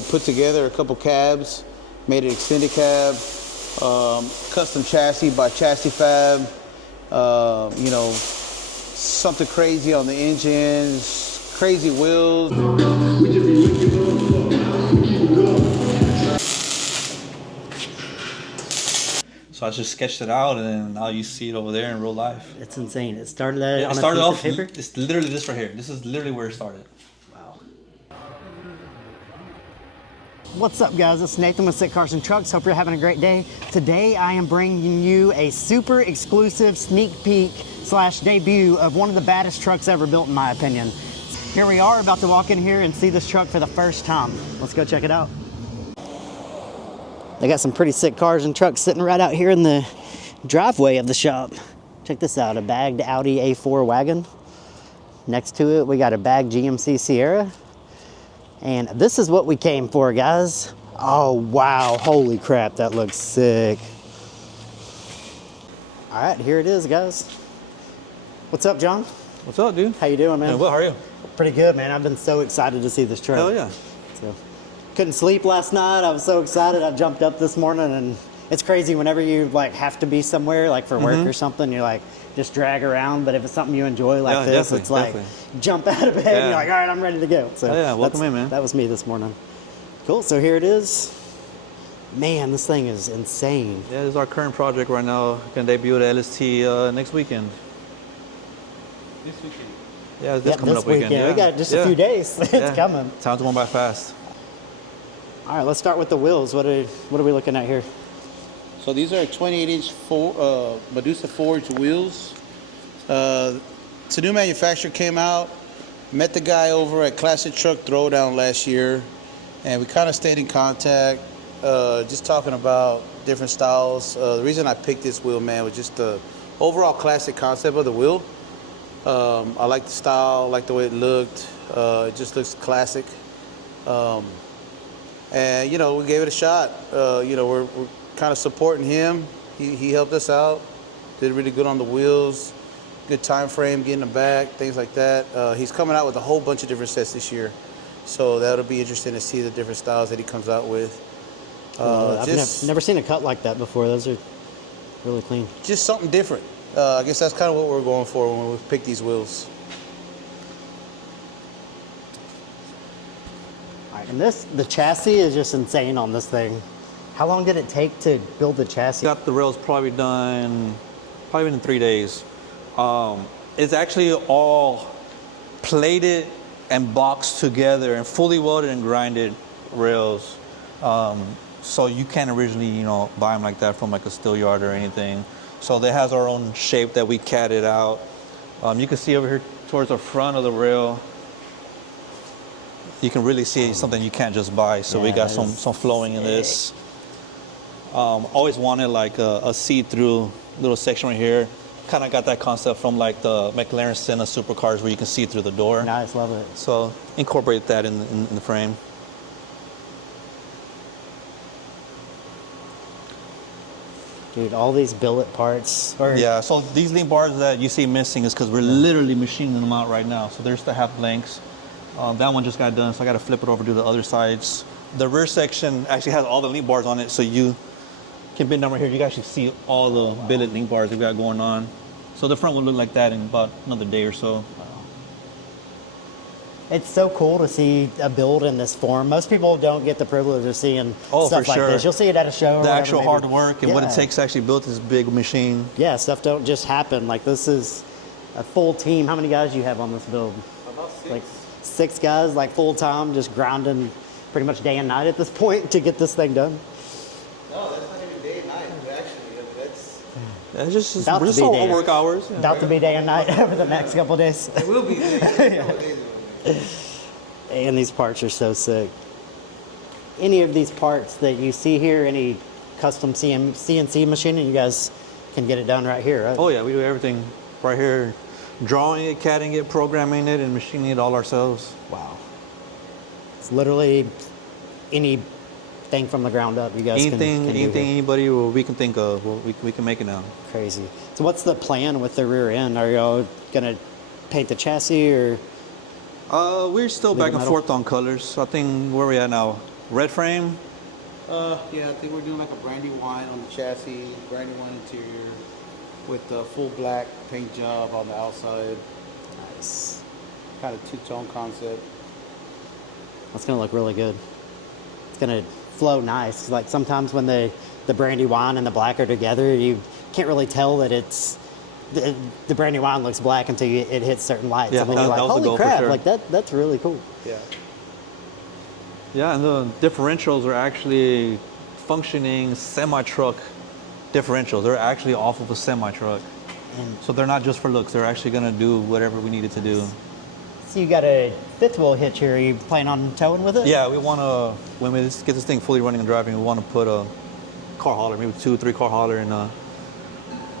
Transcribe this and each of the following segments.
we put together a couple cabs, made an extended cab, custom chassis by Chassis Fab, you know, something crazy on the engines, crazy wheels. So I just sketched it out, and then now you see it over there in real life. It's insane. It started Yeah, on it started a piece off. of paper? It's literally this right here. This is literally where it started. Wow. What's up, guys? It's Nathan with Sickcarsandtrucks. Hope you're having a great day. Today, I am bringing you a super exclusive sneak peek / debut of one of the baddest trucks ever built, in my opinion. Here we are, about to walk in here and see this truck for the first time. Let's go check it out. They got some pretty sick cars and trucks sitting right out here in the driveway of the shop. Check this out, a bagged Audi A4 wagon. Next to it, we got a bagged GMC Sierra. And this is what we came for, guys. Oh, wow, holy crap, that looks sick. All right, here it is, guys. What's up, John? What's up, dude? How you doing, man? Yeah, well, how are you? Pretty good, man. I've been so excited to see this truck. Hell yeah. So, couldn't sleep last night. I was so excited. I jumped up this morning, and it's crazy whenever you like have to be somewhere, like for work or something. You're like just drag around. But if it's something you enjoy like this, it's like jump out of bed. And you're like, all right, I'm ready to go. So yeah, welcome in, man. That was me this morning. Cool. So here it is. Man, this thing is insane. Yeah, this is our current project right now. Gonna debut at LST next weekend. This weekend. Yeah, this coming up weekend. Yeah. We got just a few days. It's coming. Time's going by fast. All right, let's start with the wheels. What are we looking at here? So these are 28-inch Medusa forged wheels. It's a new manufacturer, came out. Met the guy over at Classictruck Throwdown last year, and we kind of stayed in contact, just talking about different styles. The reason I picked this wheel, man, was just the overall classic concept of the wheel. I like the style, I like the way it looked. It just looks classic. And, you know, we gave it a shot. You know, we're kind of supporting him. He helped us out, did really good on the wheels, good time frame, getting them back, things like that. He's coming out with a whole bunch of different sets this year. So that'll be interesting to see the different styles that he comes out with. I've never seen a cut like that before. Those are really clean. Just something different. I guess that's kind of what we're going for when we pick these wheels. All right, and the chassis is just insane on this thing. How long did it take to build the chassis? Got the rails probably done, in 3 days. It's actually all plated and boxed together and fully welded and grinded rails. So you can't originally, you know, buy them like that from like a steel yard or anything. So they has our own shape that we catted out. You can see over here towards the front of the rail, you can really see something you can't just buy. So we got some flowing in this. Always wanted like a see-through little section right here. Kind of got that concept from like the McLaren Senna supercars where you can see through the door. Nice, love it. So incorporate that in the frame. Dude, all these billet parts. Yeah, so these link bars that you see missing is because we're literally machining them out right now. So there's the half blanks. That one just got done, so I got to flip it over to the other sides. The rear section actually has all the link bars on it, so you can bend down right here. You can actually see all the billet link bars we've got going on. So the front will look like that in about another day or so. It's so cool to see a build in this form. Most people don't get the privilege of seeing stuff like this. You'll see it at a show. The actual hard work and what it takes to actually build this big machine. Yeah, stuff don't just happen. Like this is a full team. How many guys do you have on this build? About 6. Like 6 guys, like full time, just grinding pretty much day and night at this point to get this thing done. No, that's not even day and night. Actually, that's just all work hours. About to be day and night over the next couple of days. It will be day. And these parts are so sick. Any of these parts that you see here, any custom CNC machining, you guys can get it done right here, right? Oh yeah, we do everything right here. Drawing it, catting it, programming it, and machining it all ourselves. Wow. It's literally anything from the ground up you guys can do. Anything anybody we can think of, we can make it now. Crazy. So what's the plan with the rear end? Are y'all gonna paint the chassis or? We're still back and forth on colors. So I think where we're at now, red frame. Yeah, I think we're doing like a brandy wine on the chassis, brandy wine interior, with the full black paint job on the outside. Nice. Kind of two-tone concept. That's gonna look really good. It's gonna flow nice. Like sometimes when the brandy wine and the black are together, you can't really tell that it's the brandy wine looks black until it hits certain lights. Yeah, and then that you're like, was the holy goal for crap! sure. Like that's really cool. Yeah. Yeah, and the differentials are actually functioning semi-truck differentials. They're actually off of a semi-truck. So they're not just for looks. They're actually going to do whatever we needed to do. So you got a fifth wheel hitch here. Are you planning on towing with it? Yeah, we want to, when we get this thing fully running and driving, we want to put a car hauler, maybe 2 or 3 car hauler, and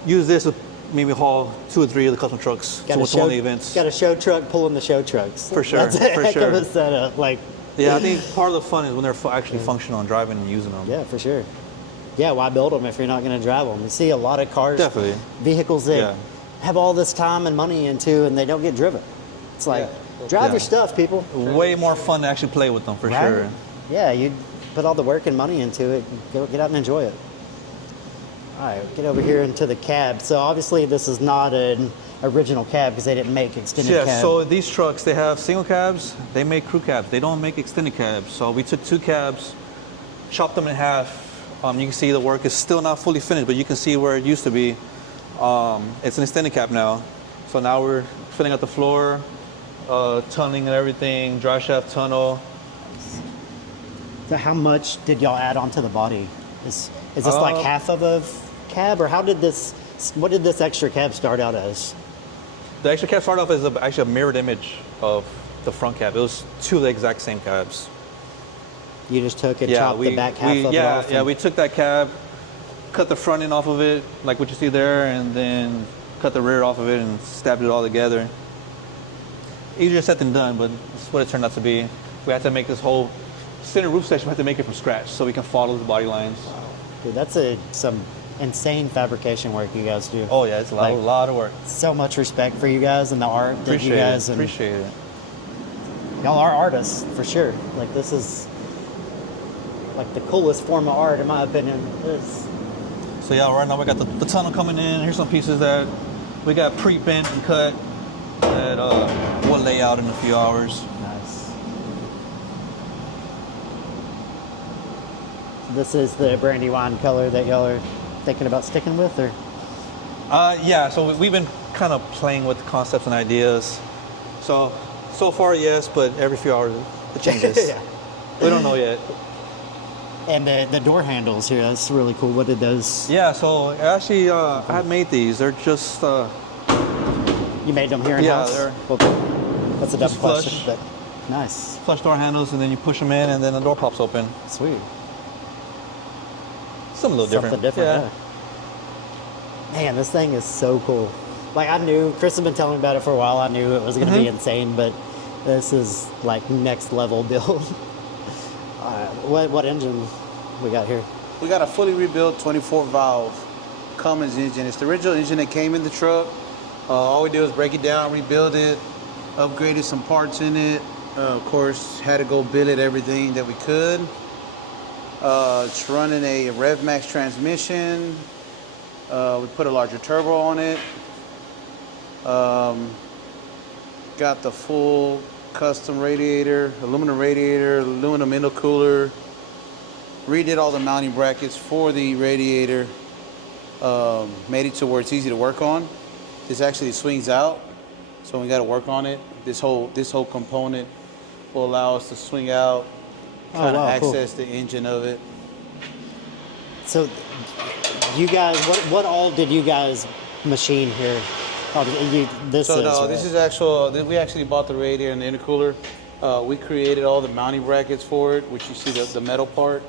use this to maybe haul 2 or 3 of the custom trucks to one of the events. Got a show truck pulling the show trucks. For sure, That's a for heck sure. of a setup. Like, Yeah, I think part of the fun is when they're actually functional and driving and using them. yeah, for sure. Yeah, why build them if you're not going to drive them? You see a lot of cars, Definitely. vehicles that Yeah. have all this time and money into, and they don't get driven. It's like, drive Yeah. your stuff, people. Way more fun to actually play with them, for Right? sure. Yeah, you put all the work and money into it. Get out and enjoy it. All right, get over here into the cab. So obviously this is not an original cab because they didn't make extended Yeah, cab. so these trucks, they have single cabs, they make crew cabs. They don't make extended cabs. So we took 2 cabs, chopped them in half. You can see the work is still not fully finished, but you can see where it used to be. It's an extended cab now. So now we're filling out the floor, tunneling and everything, drive shaft tunnel. So how much did y'all add onto the body? Is this like half of a cab, or what did this extra cab start out as? The extra cab started off as actually a mirrored image of the front cab. It was 2 of the exact same cabs. You just took and chopped the back half of it off? Yeah, we took that cab, cut the front end off of it, like what you see there, and then cut the rear off of it and stabbed it all together. Easier said than done, but this is what it turned out to be. We had to make this whole center roof section, we had to make it from scratch so we can follow the body lines. Dude, that's some insane fabrication work you guys do. Oh yeah, it's a lot of work. So much respect for you guys and the art that you guys Appreciate it. Y'all are artists for sure. Like this is like the coolest form of art in my opinion. So yeah, right now we got the tunnel coming in. Here's some pieces that we got pre-bent and cut that we'll lay out in a few hours. Nice. This is the brandy wine color that y'all are thinking about sticking with, or? Yeah, so we've been kind of playing with concepts and ideas. So far, yes, but every few hours it changes. Yeah. We don't know yet. And the door handles here, that's really cool. What did those? Yeah, so actually, I had made these. They're just, You made them here in house? they're Well, that's a dumb just question, flush. but nice. flush door handles, and then you push them in, and then the door pops open. Sweet. Something a little Something different, yeah. Man, this thing is so cool. Like I knew, Chris had been telling me about it for a while. I knew it was going to be insane, but this is like next level build. What engine we got here? We got a fully rebuilt 24 valve Cummins engine. It's the original engine that came in the truck. All we did was break it down, rebuild it, upgraded some parts in it. Of course, had to go billet everything that we could. It's running a RevMax transmission. We put a larger turbo on it. Got the full custom radiator, aluminum intercooler. Redid all the mounting brackets for the radiator. Made it to where it's easy to work on. This actually swings out, so we got to work on it. This whole component will allow us to swing out, kind of access the engine of it. So, you guys, what all did you guys machine here? This is actual. We actually bought the radiator and the intercooler. We created all the mounting brackets for it, which you see the metal part.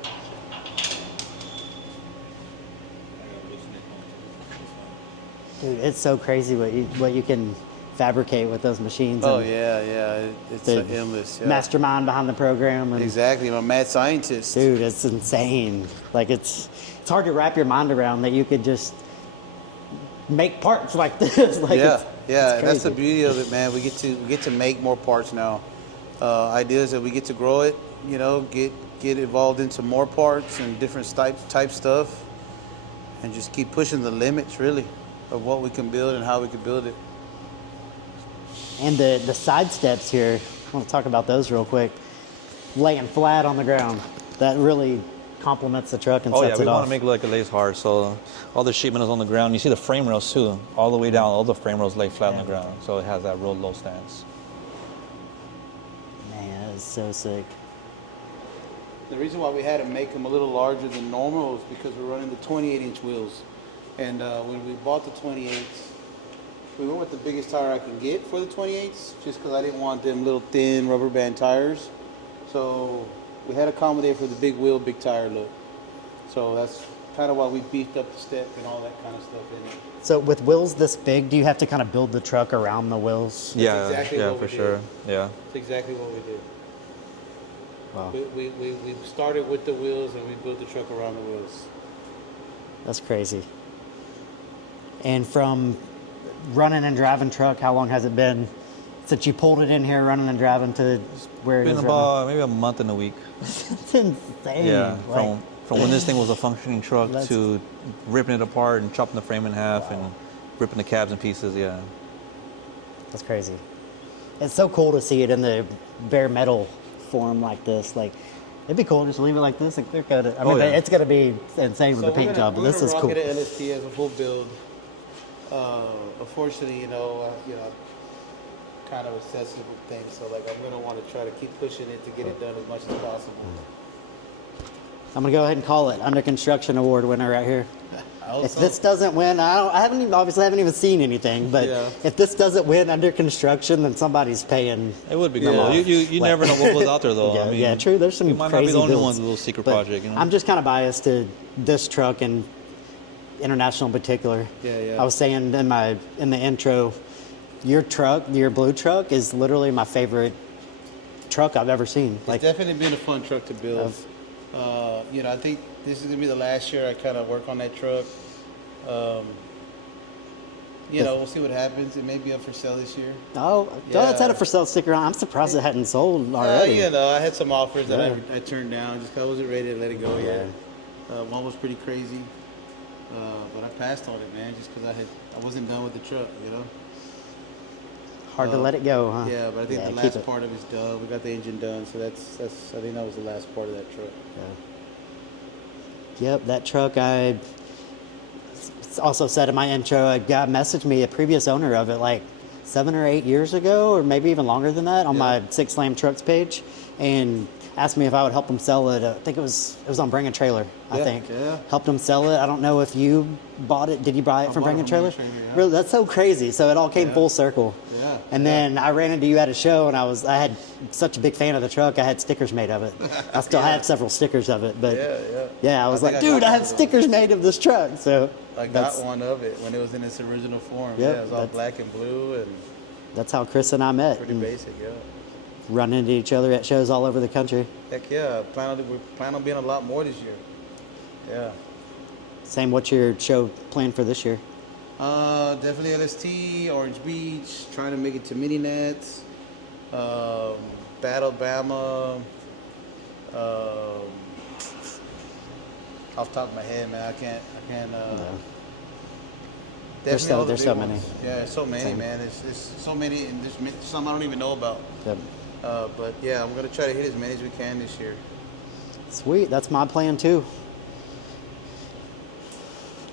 Dude, it's so crazy what you can fabricate with those machines. Oh and yeah, it's endless. Yeah. Mastermind behind the program. And, Exactly, I'm a mad scientist. dude, it's insane. Like it's hard to wrap your mind around that you could just make parts like this. Like yeah, it's that's the crazy. beauty of it, man. We get to make more parts now. Idea is that we get to grow it, you know, get involved into more parts and different type stuff, and just keep pushing the limits really of what we can build and how we can build it. And the side steps here, I want to talk about those real quick. Laying flat on the ground, that really complements the truck and Oh yeah, sets we it want off. to make it like a lace hard, so all the sheet metal is on the ground. You see the frame rails too, all the way down. All the frame rails lay flat on the ground, so it has that real low stance. Man, that is so sick. The reason why we had to make them a little larger than normal is because we're running the 28-inch wheels. And when we bought the 28s, we went with the biggest tire I can get for the 28s, just because I didn't want them little thin rubber band tires. So we had to accommodate for the big wheel, big tire look. So that's kind of why we beefed up the step and all that kind of stuff in it. So with wheels this big, do you have to kind of build the truck around the wheels? Yeah, exactly yeah, what for we sure. did. Yeah. That's exactly what we did. Wow, We started with the wheels and we built the truck around the wheels. that's crazy. And from running and driving truck, how long has it been since you pulled it in here running and driving to where it Been is about maybe a month and a week. It's insane. Yeah, Like, from when this thing was a functioning truck That's- to ripping it apart and chopping the frame in half and ripping the cabs in pieces. Yeah. that's crazy. It's so cool to see it in the bare metal form like this. Like, it'd be cool just to leave it like this and clear cut it. I mean, yeah. it's gonna be insane with the paint job, but this is cool. We're gonna rock it at LST as a full build. Unfortunately, you know, kind of obsessive with things, so like I'm gonna want to try to keep pushing it to get it done as much as possible. I'm gonna go ahead and call it under construction award winner right here. If this doesn't win, I haven't even seen anything, but Yeah. if this doesn't win under construction, then somebody's paying. It would be them cool. off. You never know what was out there though. Yeah, I mean, yeah, true. There's some you might not crazy be the only builds, one with a little secret but project. You know? I'm just kind of biased to this truck and International in particular. Yeah, yeah. I was saying in the intro, your truck, your blue truck, is literally my favorite truck I've ever seen. It's definitely been a fun truck to build. You know, I think this is gonna be the last year I kind of work on that truck. You know, we'll see what happens. It may be up for sale this year. Oh, Yeah. it's had a for sale sticker on. I'm surprised it hadn't sold already. You know, I had some offers that Yeah. I turned down just 'cause I wasn't ready to let it go yet. One was pretty crazy, but I passed on it, man, just 'cause I wasn't done with the truck, you know. Hard to let it go, huh? Yeah, but I think the keep last it. part of it's done. We got the engine done, so that's I think that was the last part of that truck. Yep, that truck, I also said in my intro, a guy messaged me, a previous owner of it, like 7 or 8 years ago, or maybe even longer than that, on my Six Slam Trucks page, and asked me if I would help him sell it. I think it was on Bring a Trailer, I Yeah, think. yeah. Helped him sell it. I don't know if you bought it. Did you buy it from bought Bring it a from Trailer? Bring a Trailer, yeah. Really, that's so crazy. So it all came Yeah. full circle. Yeah, And then I ran into you at a show, and I had such a big fan of the truck. I had stickers made of it. I still have several stickers of it, but Yeah. I was think like, I got dude, I one have of those. stickers made of this truck. So I that's- got one of it when it was in its original form. Yep, Yeah, it was all that's- black and blue and That's how Chris and I met. pretty and basic. Yeah. run into each other at shows all over the country. Heck yeah. We plan on being a lot more this year. Yeah. Same, what's your show planned for this year? Definitely LST, Orange Beach, trying to make it to Mini Nets, Battle Bama. Off the top of my head, man, I can't. There's definitely all the there's big so many. ones. Yeah, there's so many, Same. man. There's so many, and there's some I don't even know about. Yep. But yeah, I'm gonna try to hit as many as we can this year. Sweet, that's my plan too.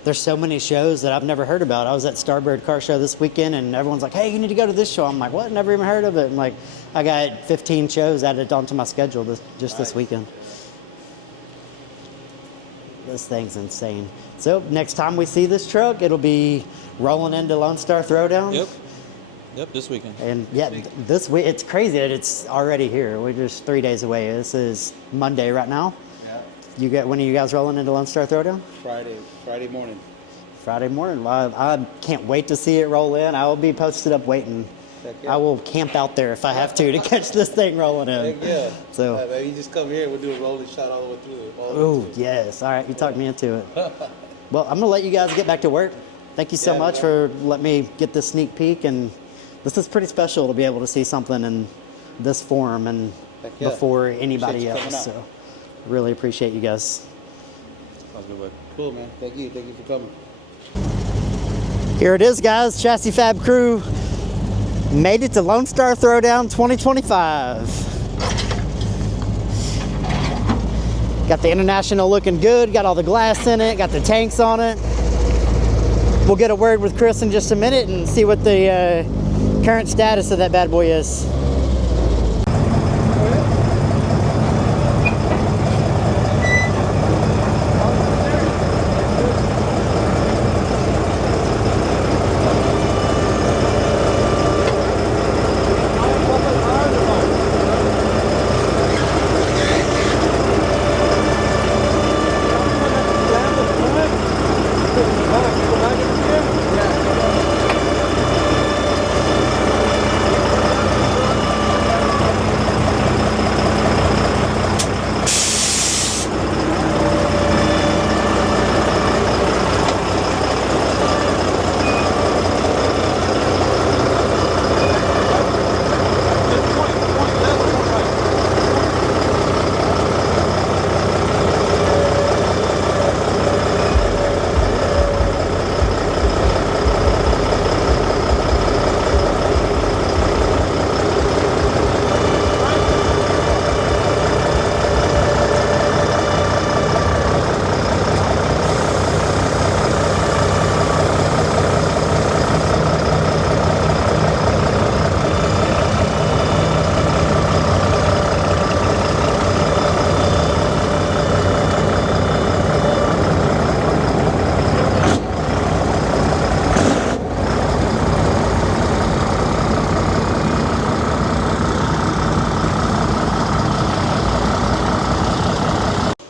There's so many shows that I've never heard about. I was at Starbird Car Show this weekend, and everyone's like, "Hey, you need to go to this show." I'm like, "What? Never even heard of it." And like, I got 15 shows added onto my schedule this weekend. This thing's insane. So next time we see this truck, it'll be rolling into Lone Star Throwdown. Yep, this weekend. And yeah, this week it's crazy that it's already here. We're just 3 days away. This is Monday right now. Yeah. When are you guys rolling into Lone Star Throwdown? Friday morning. Friday morning. Well, I can't wait to see it roll in. I will be posted up waiting. Heck yeah. I will camp out there if I have to catch this thing rolling in. Heck yeah. So, You just come here, we'll do a rolling shot all the way through it. oh yes. All right, you talked me into it. Well, I'm gonna let you guys get back to work. Thank you so Yeah, much man. for letting me get this sneak peek, and this is pretty special to be able to see something in this form and Heck yeah. before Appreciate anybody you coming else. out. So really appreciate you guys. Sounds good, bud. Cool, man. Thank you for coming. Here it is, guys. Chassis Fab crew made it to Lone Star Throwdown 2025. Got the International looking good, got all the glass in it, got the tanks on it. We'll get a word with Chris in just a minute and see what the current status of that bad boy is.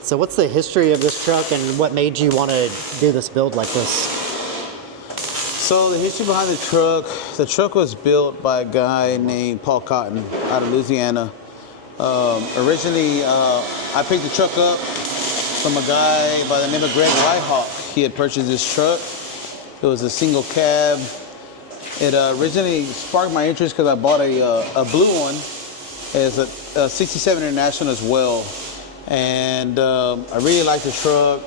So what's the history of this truck and what made you want to do this build like this? So the history behind the truck was built by a guy named Paul Cotton out of Louisiana. Originally, I picked the truck up from a guy by the name of Greg Whitehawk. He had purchased this truck. It was a single cab. It originally sparked my interest because I bought a blue one. It's a 67 International as well. And I really liked the truck,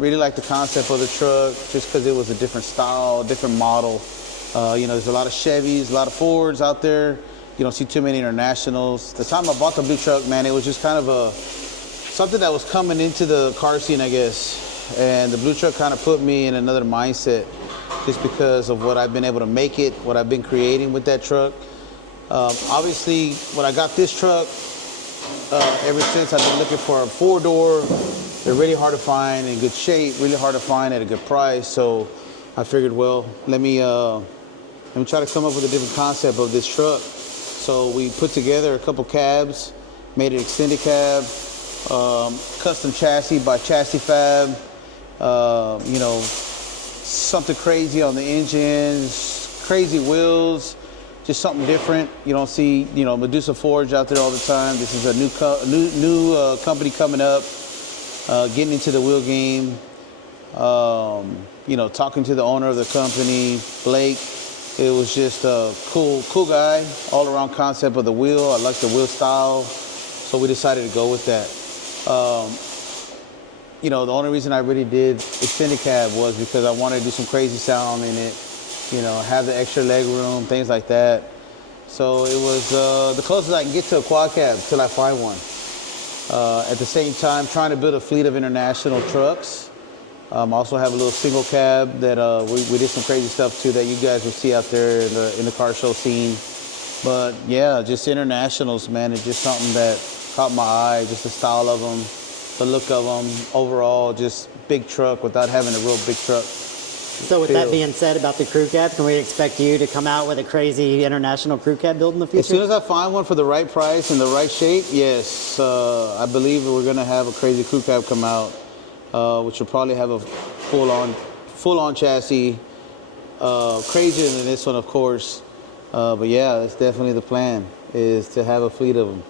really liked the concept of the truck, just because it was a different style, different model. You know, there's a lot of Chevys, a lot of Fords out there. You don't see too many Internationals. The time I bought the blue truck, man, it was just kind of something that was coming into the car scene, I guess. And the blue truck kind of put me in another mindset, just because of what I've been able to make it, what I've been creating with that truck. Obviously, when I got this truck, ever since I've been looking for a 4-door. They're really hard to find, in good shape, really hard to find at a good price. So I figured, well, let me try to come up with a different concept of this truck. So we put together a couple cabs, made an extended cab, custom chassis by Chassis Fab. You know, something crazy on the engines, crazy wheels. Just something different. You don't see, you know, Medusa Forge out there all the time. This is a new company coming up, getting into the wheel game. You know, talking to the owner of the company, Blake. It was just a cool guy. All around concept of the wheel. I like the wheel style, so we decided to go with that. You know, the only reason I really did extended cab was because I wanted to do some crazy sound in it. You know, have the extra leg room, things like that. So it was the closest I can get to a quad cab till I find one. At the same time, trying to build a fleet of international trucks. Also have a little single cab that we did some crazy stuff too that you guys will see out there in the car show scene. But yeah, just internationals, man. It's just something that caught my eye, just the style of them, the look of them. Overall, just big truck without having a real big truck. So with that being said about the crew cab, can we expect you to come out with a crazy international crew cab build in the future? As soon as I find one for the right price and the right shape, yes. I believe we're going to have a crazy crew cab come out, which will probably have a full-on chassis. Crazier than this one, of course. But yeah, that's definitely the plan, is to have a fleet of them.